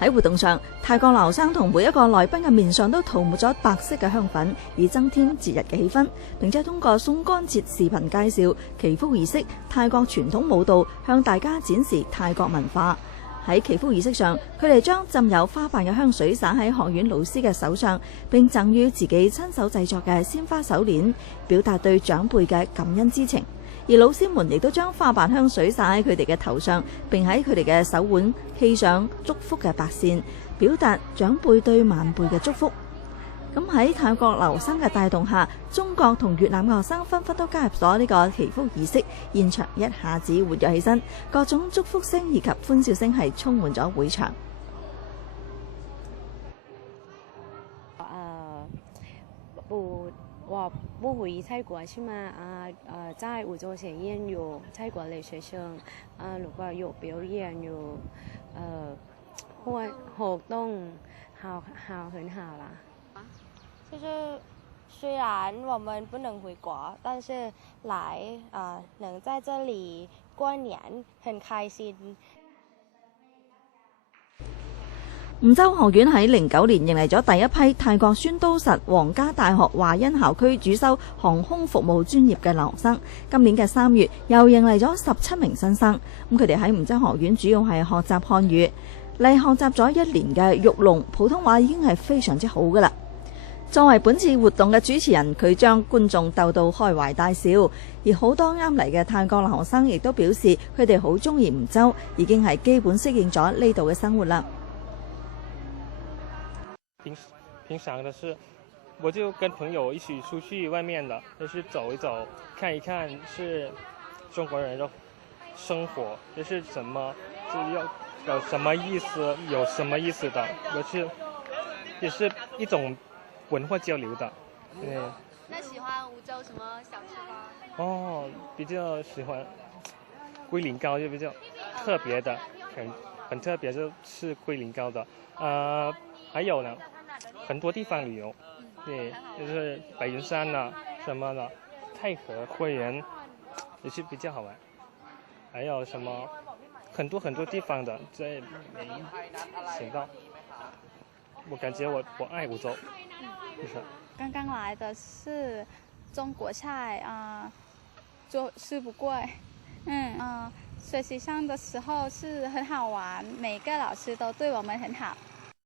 喺活動上，泰國留學生同每一個來賓嘅面上都塗抹咗白色嘅香粉，以增添節日嘅氣氛。並且通過送乾節視頻介紹祈福儀式、泰國傳統舞蹈，向大家展示泰國文化。喺祈福儀式上，佢哋將浸有花瓣嘅香水灑喺學院老師嘅手上，並贈予自己親手製作嘅鮮花手鏈，表達對長輩嘅感恩之情。而老師們亦都將花瓣香水灑喺佢哋嘅頭上，並喺佢哋嘅手腕繫上祝福嘅白線，表達長輩對晚輩嘅祝福。咁喺泰國留學生嘅帶動下，中國同越南嘅學生紛紛都加入咗呢個祈福儀式，現場一下子活躍起身，各種祝福聲以及歡笑聲係充滿咗會場。我不回泰國是嗎？在梧州學院有泰國留學生，如果有表演有活動，很好啦。就是雖然我們不能回國，但是能在這裡過年，很開心。梧州學院喺09年迎嚟咗第一批泰國宣都實皇家大學華欣校區主修航空服務專業嘅留學生。今年嘅3月又迎嚟咗17名新生。咁佢哋喺梧州學院主要係學習漢語，嚟學習咗1年嘅玉龍普通話已經係非常之好噶啦。作為本次活動嘅主持人，佢將觀眾逗到開懷大笑。而好多啱嚟嘅泰國留學生亦都表示佢哋好中意梧州，已經係基本適應咗呢度嘅生活啦。平常的是，我就跟朋友一起出去外面的，就是走一走，看一看是中國人的生活，就是什麼，就要有什麼意思，有什麼意思的，也是一種文化交流的。那喜歡梧州什麼小吃嗎？比較喜歡龜苓膏，就比較特別的，很特別，就吃龜苓膏的。還有呢，很多地方旅遊，對，就是白雲山啊什麼的，太和會員也是比較好玩。還有什麼很多地方的，在沒想到。我感覺我愛梧州。就是剛剛來的是中國菜做吃不貴。學習上的時候是很好玩，每個老師都對我們很好。